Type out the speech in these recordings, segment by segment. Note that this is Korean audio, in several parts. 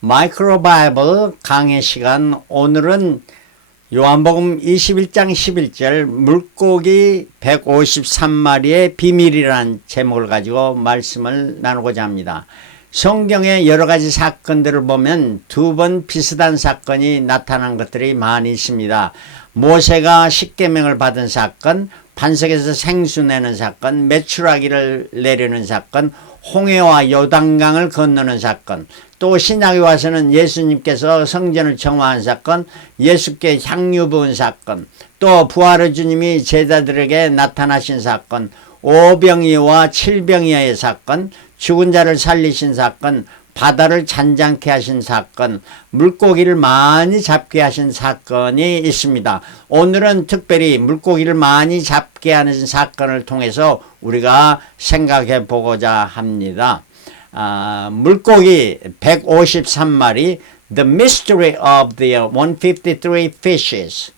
마이크로 바이블 강의 시간. 오늘은 요한복음 21장 11절 물고기 153마리의 비밀이라는 제목을 가지고 말씀을 나누고자 합니다. 성경의 여러 가지 사건들을 보면 두 번 비슷한 사건이 나타난 것들이 많이 있습니다. 모세가 십계명을 받은 사건, 반석에서 생수 내는 사건, 메추라기를 내리는 사건, 홍해와 요단강을 건너는 사건, 또 신약에 와서는 예수님께서 성전을 정화한 사건, 예수께 향유 부은 사건, 또 부활의 주님이 제자들에게 나타나신 사건, 오병이어와 칠병이어의 사건, 죽은 자를 살리신 사건, 바다를 잔잔케 하신 사건, 물고기를 많이 잡게 하신 사건이 있습니다. 오늘은 특별히 물고기를 많이 잡게 하는 사건을 통해서 우리가 생각해 보고자 합니다. 물고기 153마리, The Mystery of the 153 Fishes.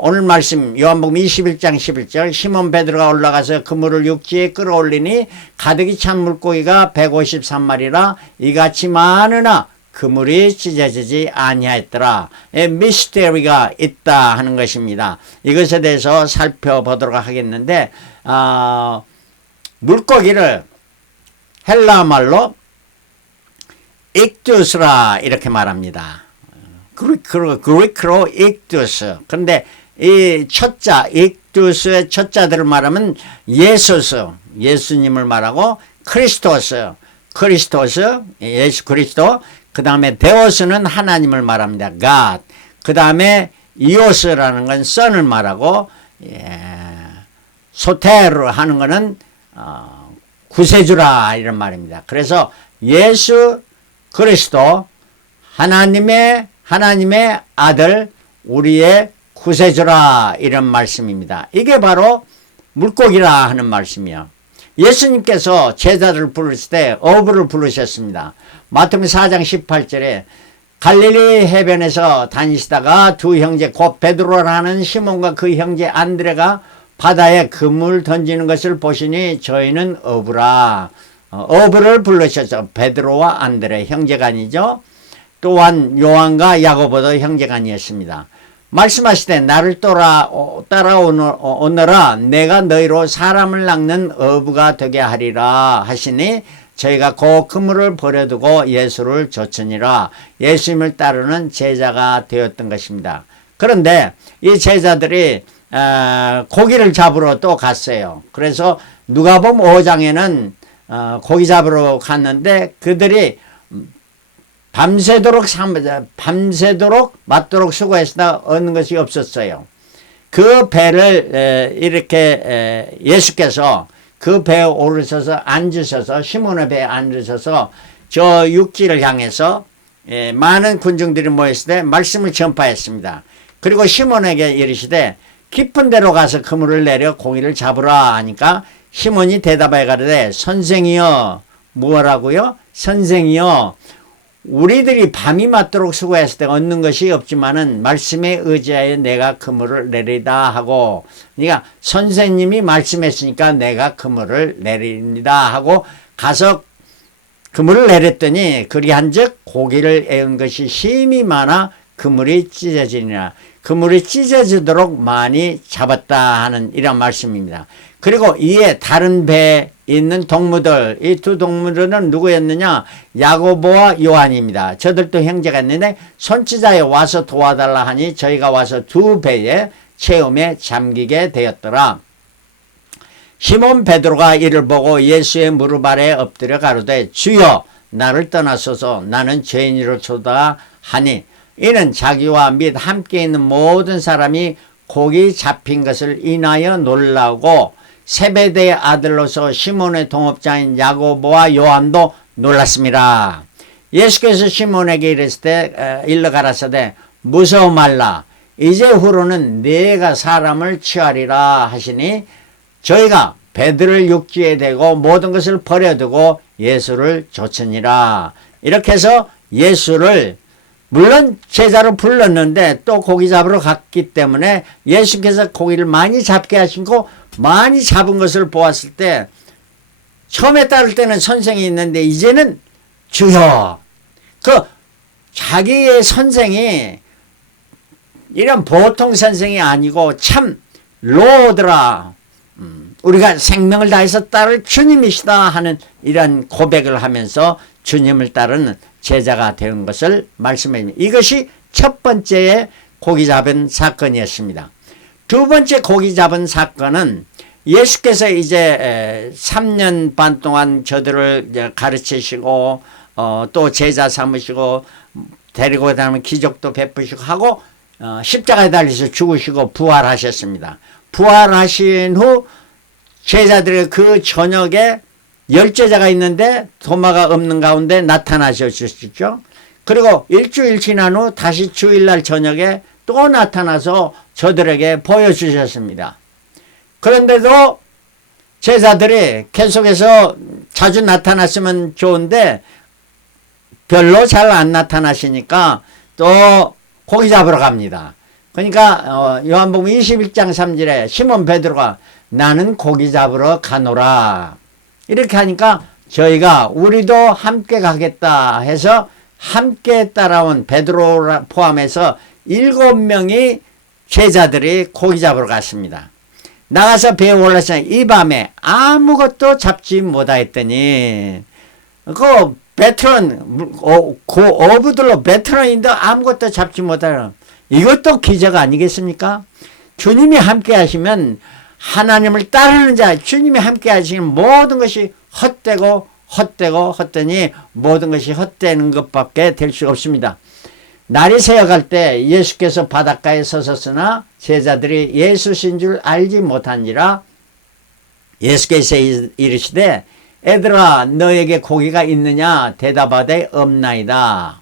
오늘 말씀 요한복음 21장 11절 시몬 베드로가 올라가서 그물을 육지에 끌어올리니 가득히 찬 물고기가 153마리라 이같이 많으나 그물이 찢어지지 아니하였더라. 미스테리가 있다 하는 것입니다. 이것에 대해서 살펴보도록 하겠는데 물고기를 헬라말로 익두스라 이렇게 말합니다. 그리크로 익두스. 그런데 이 첫자, 익두스의 첫자들을 말하면 예수님을 말하고 크리스토스, 예수 그리스도. 그 다음에 데오스는 하나님을 말합니다. God. 그 다음에 이오스라는 건 선을 말하고, 소테르 하는 것은 구세주라 이런 말입니다. 그래서 예수 그리스도 하나님의 아들, 우리의 구세주라 이런 말씀입니다. 이게 바로 물고기라 하는 말씀이요. 예수님께서 제자들을 부르실 때 어부를 부르셨습니다. 마태복음 4장 18절에 갈릴리 해변에서 다니시다가 두 형제 곧 베드로라는 시몬과 그 형제 안드레가 바다에 그물 던지는 것을 보시니 저희는 어부라. 어부를 부르셔서 베드로와 안드레 형제간이죠. 또한 요한과 야고보도 형제간이었습니다. 말씀하시되 나를 따라오너라 내가 너희로 사람을 낚는 어부가 되게 하리라 하시니 저희가 그 그물을 버려두고 예수를 좇으니라. 예수님을 따르는 제자가 되었던 것입니다. 그런데 이 제자들이 고기를 잡으러 또 갔어요. 그래서 누가복음 5장에는 고기 잡으러 갔는데 그들이 밤새도록 맞도록 수고했으나 얻는 것이 없었어요. 그 배를 이렇게 예수께서 그 배에 오르셔서 앉으셔서 시몬의 배에 앉으셔서 저 육지를 향해서 많은 군중들이 모였을 때 말씀을 전파했습니다. 그리고 시몬에게 이르시되 깊은 데로 가서 그물을 내려 고기를 잡으라 하니까 시몬이 대답하여 가로되 선생이여. 뭐라고요? 선생이여, 우리들이 밤이 맞도록 수고했을 때 얻는 것이 없지만은 말씀에 의지하여 내가 그물을 내리다 하고, 그러니까 선생님이 말씀했으니까 내가 그물을 내립니다 하고 가서 그물을 내렸더니 그리한즉 고기를 애운 것이 힘이 많아 그물이 찢어지니라. 그물이 찢어지도록 많이 잡았다 하는 이런 말씀입니다. 그리고 이에 다른 배에 있는 동무들, 이 두 동무들은 누구였느냐? 야고보와 요한입니다. 저들도 형제가 있는데 손치자에 와서 도와달라 하니 저희가 와서 두 배에 체험에 잠기게 되었더라. 시몬 베드로가 이를 보고 예수의 무릎 아래 엎드려 가로되 주여 나를 떠나소서 나는 죄인이로소이다 하니 이는 자기와 및 함께 있는 모든 사람이 고기 잡힌 것을 인하여 놀라고 세베대의 아들로서 시몬의 동업자인 야고보와 요한도 놀랐습니다. 예수께서 시몬에게 이르실 때 일러 가라사대 무서워 말라 이제 후로는 네가 사람을 취하리라 하시니 저희가 배들을 육지에 대고 모든 것을 버려두고 예수를 좇으니라. 이렇게 해서 예수를 물론 제자로 불렀는데 또 고기 잡으러 갔기 때문에 예수께서 고기를 많이 잡게 하시고 많이 잡은 것을 보았을 때 처음에 따를 때는 선생이 있는데 이제는 주여. 그 자기의 선생이 이런 보통 선생이 아니고 참 로드라, 우리가 생명을 다해서 따를 주님이시다 하는 이런 고백을 하면서 주님을 따르는 제자가 되는 것을 말씀합니다. 이것이 첫 번째의 고기 잡은 사건이었습니다. 두 번째 고기 잡은 사건은 예수께서 이제 3년 반 동안 저들을 가르치시고 또 제자 삼으시고 데리고 다니면 기적도 베푸시고 하고 십자가에 달려서 죽으시고 부활하셨습니다. 부활하신 후 제자들의 그 저녁에 10제자가 있는데 도마가 없는 가운데 나타나셨죠. 그리고 일주일 지난 후 다시 주일날 저녁에 또 나타나서 저들에게 보여주셨습니다. 그런데도 제자들이 계속해서 자주 나타났으면 좋은데 별로 잘 안 나타나시니까 또 고기 잡으러 갑니다. 그러니까 요한복음 21장 3절에 시몬 베드로가 나는 고기 잡으러 가노라 이렇게 하니까 저희가 우리도 함께 가겠다 해서 함께 따라온 베드로 포함해서 7명이 제자들이 고기 잡으러 갔습니다. 나가서 배에 올라서 이 밤에 아무것도 잡지 못하였더니 그 베테랑 어부들로 베테랑인데 아무것도 잡지 못하는 이것도 기적 아니겠습니까? 주님이 함께 하시면 하나님을 따르는 자 주님이 함께 하시면 모든 것이 헛되니 모든 것이 헛되는 것밖에 될 수 없습니다. 날이 새어갈 때 예수께서 바닷가에 서셨으나 제자들이 예수신 줄 알지 못한지라 예수께서 이르시되 애들아 너에게 고기가 있느냐 대답하되 없나이다.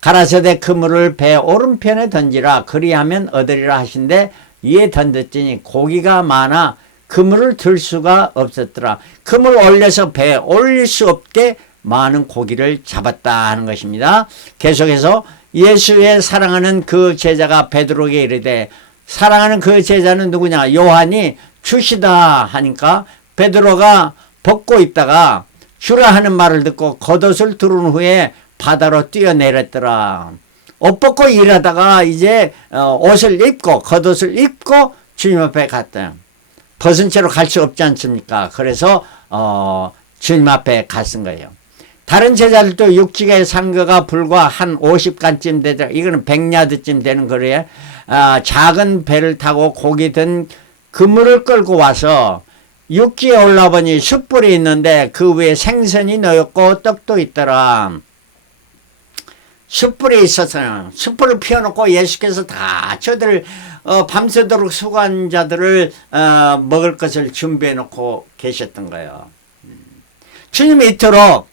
가라사대 그물을 배 오른편에 던지라 그리하면 얻으리라 하신데 이에 던졌더니 고기가 많아 그물을 들 수가 없었더라. 그물 올려서 배에 올릴 수 없게 많은 고기를 잡았다 하는 것입니다. 계속해서 예수의 사랑하는 그 제자가 베드로에게 이르되 사랑하는 그 제자는 누구냐 요한이 주시다 하니까 베드로가 벗고 있다가 주라 하는 말을 듣고 겉옷을 두른 후에 바다로 뛰어내렸더라. 옷 벗고 일하다가 이제 옷을 입고 겉옷을 입고 주님 앞에 갔다. 벗은 채로 갈 수 없지 않습니까? 그래서 주님 앞에 갔은 거예요. 다른 제자들도 육지의 상거가 불과 한 50간쯤 되더라. 이거는 100야드쯤 되는 거리에 작은 배를 타고 고기 든 그물을 끌고 와서 육지에 올라보니 숯불이 있는데 그 위에 생선이 놓였고 떡도 있더라. 숯불이 있어서 숯불을 피워놓고 예수께서 다 저들 밤새도록 수고한 자들을 먹을 것을 준비해놓고 계셨던 거예요. 주님이 이토록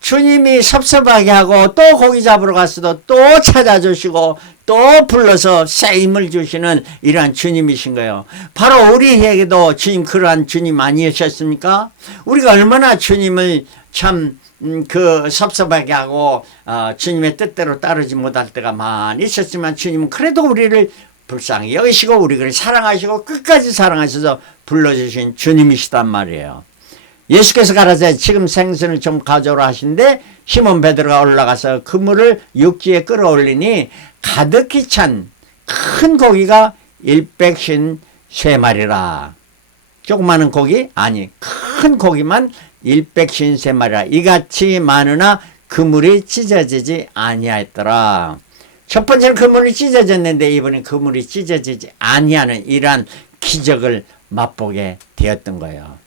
주님이 섭섭하게 하고 또 고기 잡으러 갔어도 또 찾아주시고 또 불러서 새 힘을 주시는 이러한 주님이신 거예요. 바로 우리에게도 주님 그러한 주님 아니셨습니까? 우리가 얼마나 주님을 참 섭섭하게 하고 주님의 뜻대로 따르지 못할 때가 많이 있었지만 주님은 그래도 우리를 불쌍히 여기시고 우리를 사랑하시고 끝까지 사랑하셔서 불러주신 주님이시단 말이에요. 예수께서 가라사대 지금 생선을 좀 가져오라 하신데 시몬 베드로가 올라가서 그물을 육지에 끌어올리니 가득히 찬 큰 고기가 153마리라. 조그마한 고기? 아니 큰 고기만 153마리라. 이같이 많으나 그물이 찢어지지 아니하였더라. 첫 번째는 그물이 찢어졌는데 이번엔 그물이 찢어지지 아니하는 이러한 기적을 맛보게 되었던 거예요.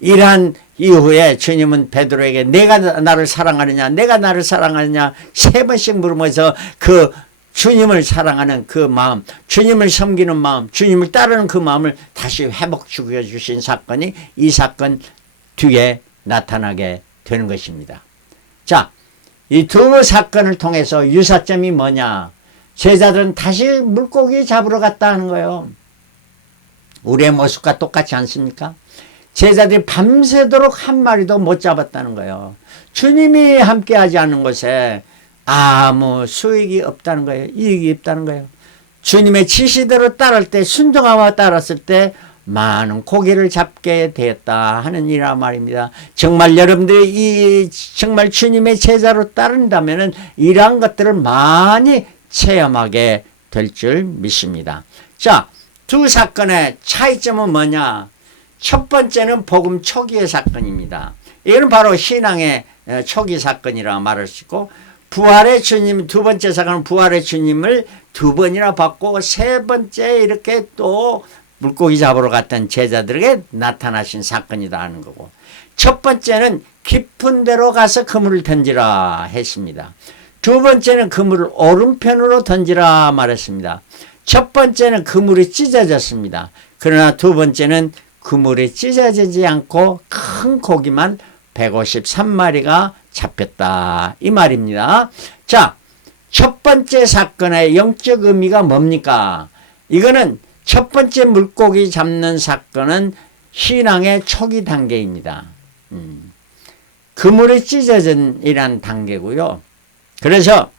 이러한 이후에 주님은 베드로에게 내가 나를 사랑하느냐 내가 나를 사랑하느냐 3번씩 물으면서 그 주님을 사랑하는 그 마음 주님을 섬기는 마음 주님을 따르는 그 마음을 다시 회복시켜 주신 사건이 이 사건 뒤에 나타나게 되는 것입니다. 자, 이 두 사건을 통해서 유사점이 뭐냐 제자들은 다시 물고기 잡으러 갔다 하는 거예요. 우리의 모습과 똑같지 않습니까? 제자들이 밤새도록 한 마리도 못 잡았다는 거예요. 주님이 함께하지 않는 곳에 아무 수익이 없다는 거예요. 이익이 없다는 거예요. 주님의 지시대로 따를 때 순종하며 따랐을 때 많은 고기를 잡게 되었다 하는 이라 말입니다. 정말 여러분들이 정말 주님의 제자로 따른다면은 이러한 것들을 많이 체험하게 될 줄 믿습니다. 자, 두 사건의 차이점은 뭐냐? 첫 번째는 복음 초기의 사건입니다. 이거는 바로 신앙의 초기 사건이라 말할 수 있고, 부활의 주님, 두 번째 사건은 부활의 주님을 두 번이나 받고 세 번째 이렇게 또 물고기 잡으러 갔던 제자들에게 나타나신 사건이다 하는 거고, 첫 번째는 깊은 데로 가서 그물을 던지라 했습니다. 두 번째는 그물을 오른편으로 던지라 말했습니다. 첫 번째는 그물이 찢어졌습니다. 그러나 두 번째는 그물이 찢어지지 않고 큰 고기만 153마리가 잡혔다 이 말입니다. 자, 첫 번째 사건의 영적 의미가 뭡니까? 이거는 첫 번째 물고기 잡는 사건은 신앙의 초기 단계입니다. 그물이 찢어진 이란 단계고요. 그래서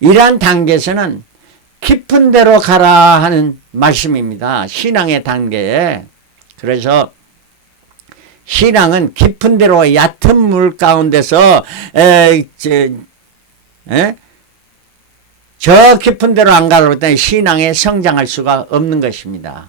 이러한 단계에서는 깊은 데로 가라 하는 말씀입니다. 신앙의 단계에. 그래서 신앙은 깊은 데로 얕은 물 가운데서 저 깊은 데로 안 가려고 했더니 신앙에 성장할 수가 없는 것입니다.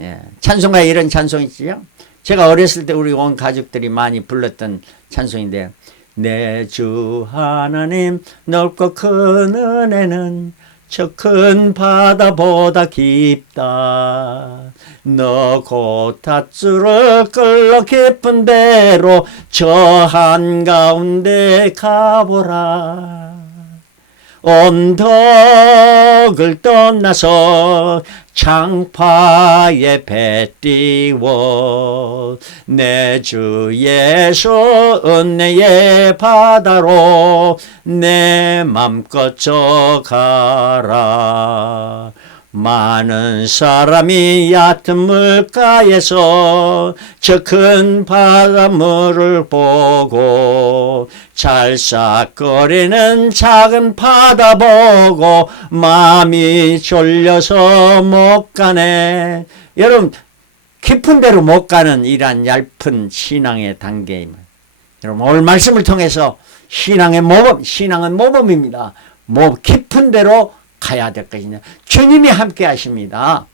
예. 찬송가에 이런 찬송이 있죠. 제가 어렸을 때 우리 온 가족들이 많이 불렀던 찬송인데요. 내 주 하나님 넓고 큰 은혜는 저 큰 바다보다 깊다. 너 곧 닷줄을 끌러 깊은 데로 저 한가운데 가보라. 언덕을 떠나서 창파에 배 띄워 내 주 예수 은혜의 바다로 내 맘껏 져가라. 많은 사람이 얕은 물가에서 저 큰 바닷물을 보고 찰싹거리는 작은 바다 보고 마음이 졸려서 못 가네. 여러분, 깊은 데로 못 가는 이러한 얇은 신앙의 단계입니다. 여러분, 오늘 말씀을 통해서 신앙의 모범, 신앙은 모범입니다. 깊은 데로 가야 될 것이냐. 주님이 함께 하십니다.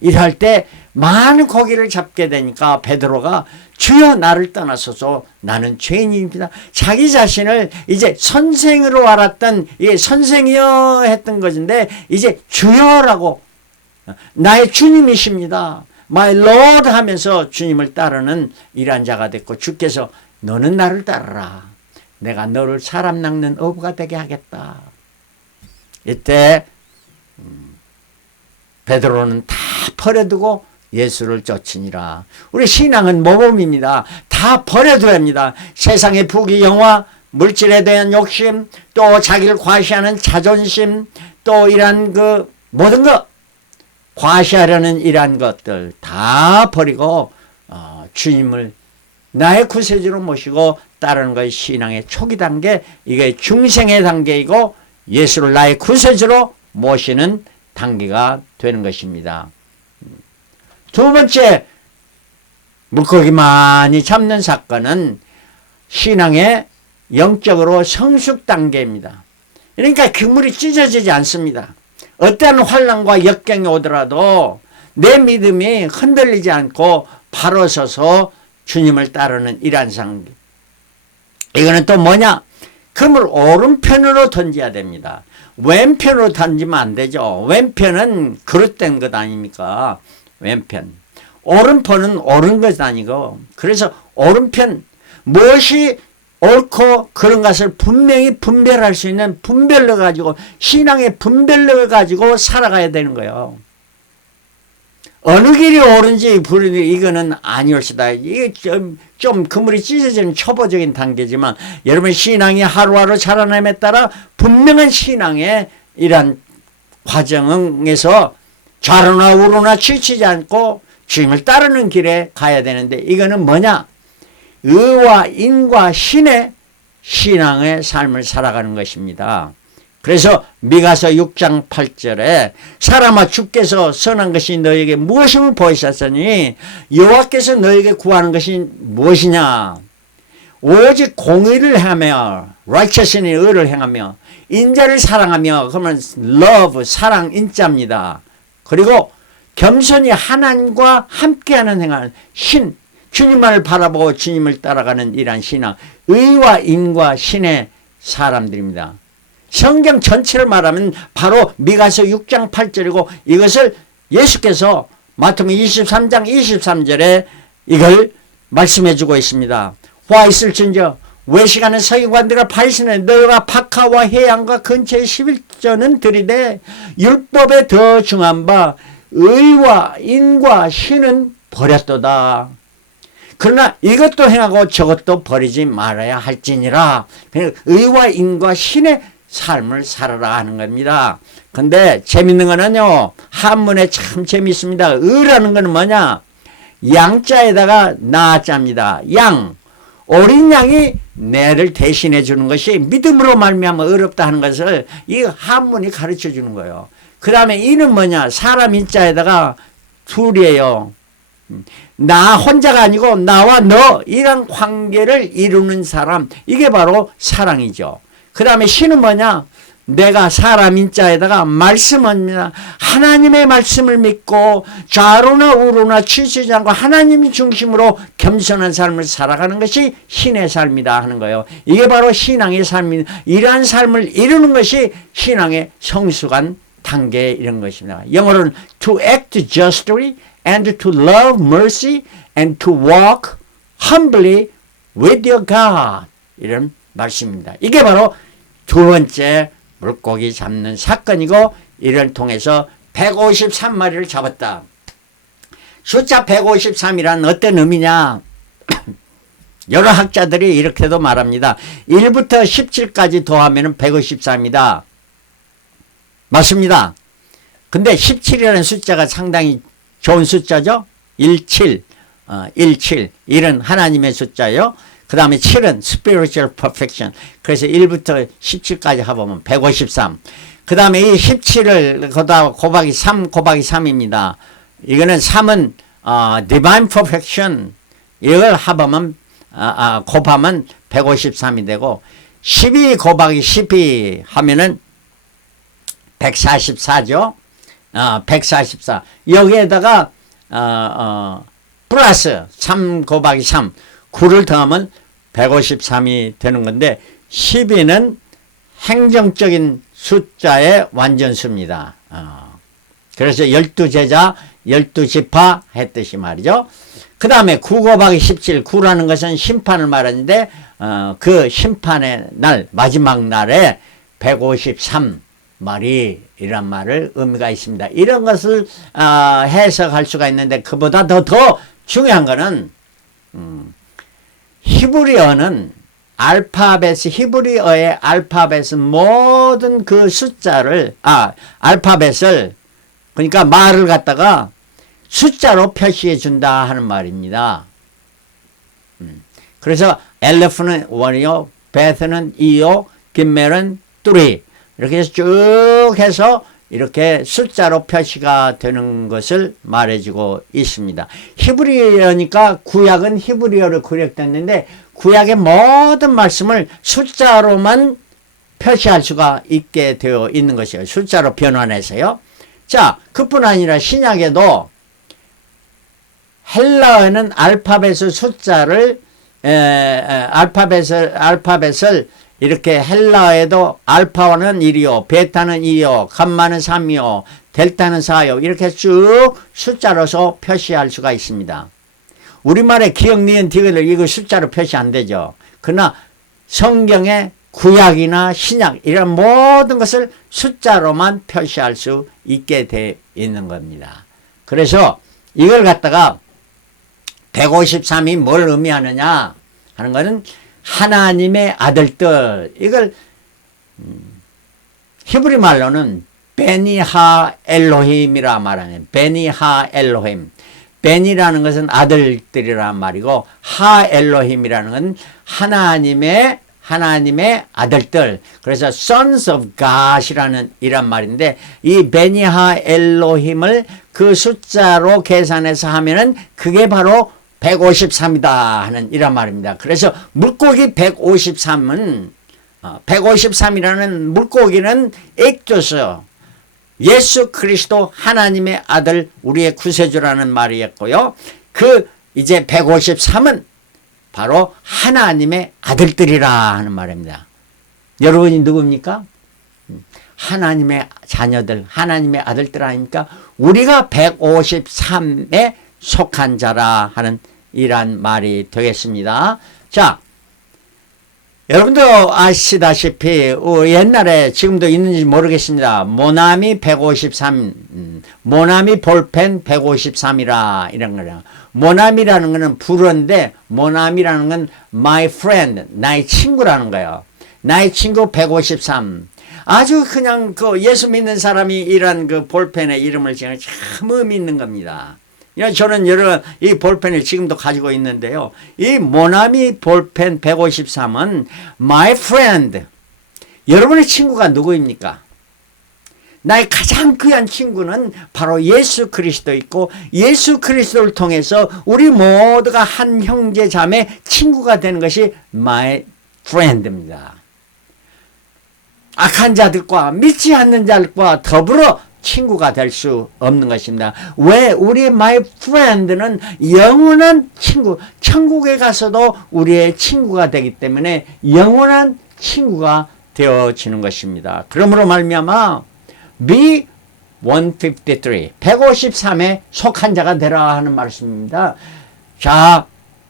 일할 때 많은 고기를 잡게 되니까 베드로가 주여 나를 떠나소서 나는 죄인입니다. 자기 자신을 이제 선생으로 알았던 이게 선생이여 했던 것인데 이제 주여라고 나의 주님이십니다. My Lord 하면서 주님을 따르는 이러한 자가 됐고 주께서 너는 나를 따르라. 내가 너를 사람 낚는 어부가 되게 하겠다. 이때 베드로는 다 버려두고 예수를 쫓으니라. 우리 신앙은 모범입니다. 다 버려둬야 합니다. 세상의 부귀 영화, 물질에 대한 욕심, 또 자기를 과시하는 자존심, 또 이러한 그 모든 것 과시하려는 이러한 것들 다 버리고 주님을 나의 구세주로 모시고 따르는 것이 신앙의 초기 단계, 이게 중생의 단계이고 예수를 나의 구세주로 모시는 단계가 되는 것입니다. 두 번째 물고기 많이 잡는 사건은 신앙의 영적으로 성숙 단계입니다. 그러니까 그물이 찢어지지 않습니다. 어떠한 환난과 역경이 오더라도 내 믿음이 흔들리지 않고 바로 서서 주님을 따르는 이러한 상태. 이거는 또 뭐냐? 그물 오른편으로 던져야 됩니다. 왼편으로 던지면 안 되죠. 왼편은 그릇된 것 아닙니까? 왼편. 오른편은 옳은 것 아니고, 그래서 오른편, 무엇이 옳고 그런 것을 분명히 분별할 수 있는 분별력 가지고, 신앙의 분별력을 가지고 살아가야 되는 거예요. 어느 길이 옳은지 이거는 아니올시다. 이게 좀 그물이 찢어지는 초보적인 단계지만 여러분 신앙이 하루하루 자라남에 따라 분명한 신앙의 이러한 과정에서 좌로나 우로나 치치지 않고 주님을 따르는 길에 가야 되는데 이거는 뭐냐? 의와 인과 신의 신앙의 삶을 살아가는 것입니다. 그래서 미가서 6장 8절에 사람아 주께서 선한 것이 너에게 무엇임을 보이셨으니 여호와께서 너에게 구하는 것이 무엇이냐 오직 공의를 행하며 righteously 의를 행하며 인자를 사랑하며 그러면 love 사랑 인자입니다. 그리고 겸손히 하나님과 함께하는 행하는 신 주님만을 바라보고 주님을 따라가는 이러한 신앙 의와 인과 신의 사람들입니다. 성경 전체를 말하면 바로 미가서 6장 8절이고 이것을 예수께서 마태복음 23장 23절에 이걸 말씀해 주고 있습니다. 화 있을진저 외식하는 서기관들과 바리새인들아 너희가 박하와 해양과 근처의 11조는 들이되 율법에 더 중한 바 의와 인과 신은 버렸도다. 그러나 이것도 행하고 저것도 버리지 말아야 할지니라. 의와 인과 신의 삶을 살아라 하는 겁니다. 근데 재밌는 거는요. 한문에 참 재밌습니다. 의라는 거는 뭐냐? 양자에다가 나자입니다. 양. 어린 양이 내를 대신해 주는 것이 믿음으로 말미암아 어렵다 하는 것을 이 한문이 가르쳐 주는 거예요. 그 다음에 이는 뭐냐? 사람 인자에다가 둘이에요. 나 혼자가 아니고 나와 너 이런 관계를 이루는 사람 이게 바로 사랑이죠. 그 다음에 신은 뭐냐? 내가 사람 인자에다가 말씀입니다. 하나님의 말씀을 믿고 좌로나 우로나 치우치지 않고 하나님 중심으로 겸손한 삶을 살아가는 것이 신의 삶이다 하는 거예요. 이게 바로 신앙의 삶입니다. 이러한 삶을 이루는 것이 신앙의 성숙한 단계 이런 것입니다. 영어로는 to act justly and to love mercy and to walk humbly with your God 이런 말씀입니다. 이게 바로 두 번째 물고기 잡는 사건이고 이를 통해서 153마리를 잡았다. 숫자 153이란 어떤 의미냐? 여러 학자들이 이렇게도 말합니다. 1부터 17까지 더하면 153이다. 맞습니다. 근데 17이라는 숫자가 상당히 좋은 숫자죠. 17, 17. 1은 하나님의 숫자예요. 그 다음에 7은 spiritual perfection. 그래서 1부터 17까지 합하면 153. 그 다음에 이 17을 거다 곱하기 3 곱하기 3입니다. 이거는 3은 divine perfection. 이걸 합하면 곱하면 153이 되고 12 곱하기 12 하면은 144죠. 144. 여기에다가 플러스 3 곱하기 3 9를 더하면 153이 되는 건데 12는 행정적인 숫자의 완전수입니다. 그래서 12제자 12지파 했듯이 말이죠. 그 다음에 9 곱하기 17 9라는 것은 심판을 말하는데 그 심판의 날 마지막 날에 153마리 이란 말을 의미가 있습니다. 이런 것을 해석할 수가 있는데 그보다 더 중요한 것은 히브리어는 히브리어의 알파벳은 모든 그 숫자를 알파벳을 그러니까 말을 갖다가 숫자로 표시해 준다 하는 말입니다. 그래서 엘레프는 1이요, 베트는 2요, 김멜은 3 이렇게 해서 쭉 해서 이렇게 숫자로 표시가 되는 것을 말해주고 있습니다. 히브리어니까 구약은 히브리어로 구약됐는데 구약의 모든 말씀을 숫자로만 표시할 수가 있게 되어 있는 것이에요. 숫자로 변환해서요. 자, 그뿐 아니라 신약에도 헬라어는 알파벳의 숫자를 알파벳을 이렇게 헬라어에도 알파는 1이요, 베타는 2요, 감마는 3이요, 델타는 4요 이렇게 쭉 숫자로서 표시할 수가 있습니다. 우리말에 기억, 니은, 디귿을 이거 숫자로 표시 안 되죠. 그러나 성경의 구약이나 신약 이런 모든 것을 숫자로만 표시할 수 있게 돼 있는 겁니다. 그래서 이걸 갖다가 153이 뭘 의미하느냐 하는 것은 하나님의 아들들 이걸 히브리 말로는 베니하 엘로힘이라 말하는 베니하 엘로힘 베니라는 것은 아들들이란 말이고 하 엘로힘이라는 건 하나님의 하나님의 아들들. 그래서 sons of God이라는 이란 말인데 이 베니하 엘로힘을 그 숫자로 계산해서 하면은 그게 바로 153이다 하는 이란 말입니다. 그래서 물고기 153은 153이라는 물고기는 액조서 예수 그리스도 하나님의 아들 우리의 구세주라는 말이었고요. 그 이제 153은 바로 하나님의 아들들이라 하는 말입니다. 여러분이 누굽니까? 하나님의 자녀들, 하나님의 아들들 아닙니까? 우리가 153에 속한 자라 하는 이란 말이 되겠습니다. 자, 여러분도 아시다시피 옛날에 지금도 있는지 모르겠습니다. 모나미 153, 모나미 볼펜 153이라 이런 거예요. 모나미라는 거는 불어인데 모나미라는 건 my friend, 나의 친구라는 거예요. 나의 친구 153. 아주 그냥 그 예수 믿는 사람이 이런 그 볼펜의 이름을 지으면 참 의미 있는 겁니다. 저는 여러 이 볼펜을 지금도 가지고 있는데요. 이 모나미 볼펜 153은 my friend. 여러분의 친구가 누구입니까? 나의 가장 귀한 친구는 바로 예수 그리스도 있고 예수 그리스도를 통해서 우리 모두가 한 형제 자매 친구가 되는 것이 my friend입니다. 악한 자들과 믿지 않는 자들과 더불어 친구가 될 수 없는 것입니다. 왜? 우리의 my friend는 영원한 친구, 천국에 가서도 우리의 친구가 되기 때문에 영원한 친구가 되어지는 것입니다. 그러므로 말미암아 be 153, 153에 속한 자가 되라 하는 말씀입니다. 자,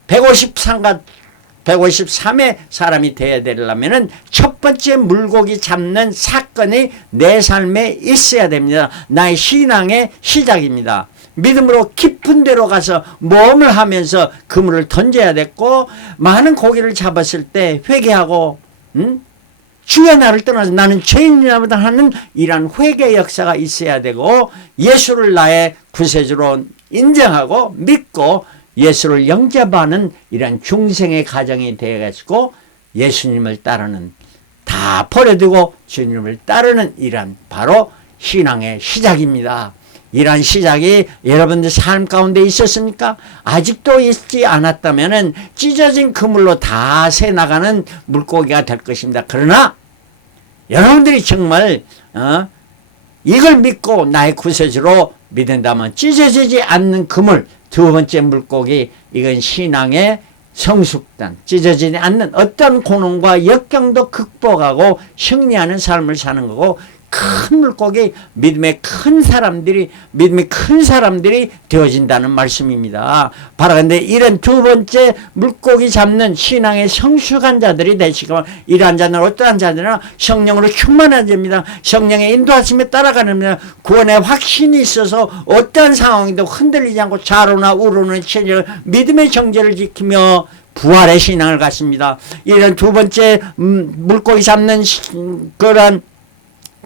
153의 사람이 되어야 되려면 첫 번째 물고기 잡는 사건이 내 삶에 있어야 됩니다. 나의 신앙의 시작입니다. 믿음으로 깊은 데로 가서 모험을 하면서 그물을 던져야 됐고 많은 고기를 잡았을 때 회개하고 주여 나를 떠나서 나는 죄인이라보다 하는 이런 회개 역사가 있어야 되고 예수를 나의 구세주로 인정하고 믿고 예수를 영접하는 이런 중생의 가정이 되어가지고 예수님을 따르는 다 버려두고 주님을 따르는 이런 바로 신앙의 시작입니다. 이런 시작이 여러분들 삶 가운데 있었습니까? 아직도 있지 않았다면 찢어진 그물로 다 새나가는 물고기가 될 것입니다. 그러나 여러분들이 정말 이걸 믿고 나의 구세주로 믿는다면 찢어지지 않는 그물, 두 번째 물고기, 이건 신앙의 성숙단, 찢어지지 않는 어떤 고난과 역경도 극복하고 승리하는 삶을 사는 거고 큰 물고기, 믿음의 큰 사람들이 되어진다는 말씀입니다. 바로 근데 이런 두 번째 물고기 잡는 신앙의 성숙한 자들이 되시고 이러한 자는 어떠한 자들은 성령으로 충만한 자입니다. 성령의 인도하심에 따라가는 구원의 확신이 있어서 어떠한 상황에도 흔들리지 않고 좌로나 우로는 체질 믿음의 정죄를 지키며 부활의 신앙을 갖습니다. 이런 두 번째 물고기 잡는 그런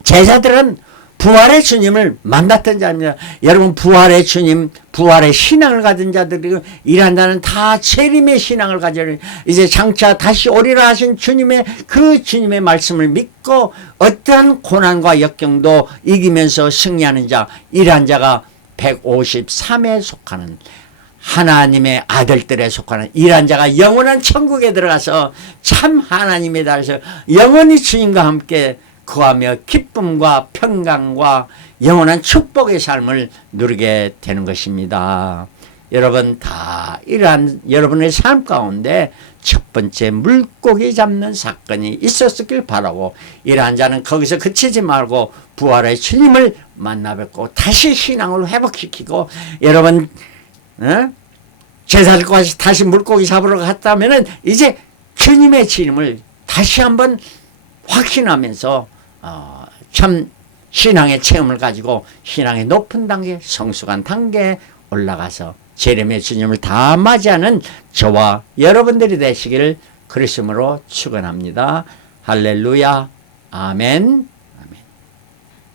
제자들은 부활의 주님을 만났던 자입니다. 여러분 부활의 주님, 부활의 신앙을 가진 자들이 이런 자는 다 재림의 신앙을 가져요. 이제 장차 다시 오리라 하신 주님의 그 주님의 말씀을 믿고 어떠한 고난과 역경도 이기면서 승리하는 자, 이러한 자가 153에 속하는 하나님의 아들들에 속하는 이러한 자가 영원한 천국에 들어가서 참 하나님의 나라에서 영원히 주님과 함께 거하며 기쁨과 평강과 영원한 축복의 삶을 누리게 되는 것입니다. 여러분 다 이러한 여러분의 삶 가운데 첫 번째 물고기 잡는 사건이 있었길 바라고 이러한 자는 거기서 그치지 말고 부활의 주님을 만나 뵙고 다시 신앙을 회복시키고 여러분 제자들과 다시 물고기 잡으러 갔다면 이제 주님의 주님을 다시 한번 확신하면서 참 신앙의 체험을 가지고 신앙의 높은 단계, 성숙한 단계에 올라가서 재림의 주님을 다 맞이하는 저와 여러분들이 되시기를 그리스도로 축원합니다. 할렐루야. 아멘.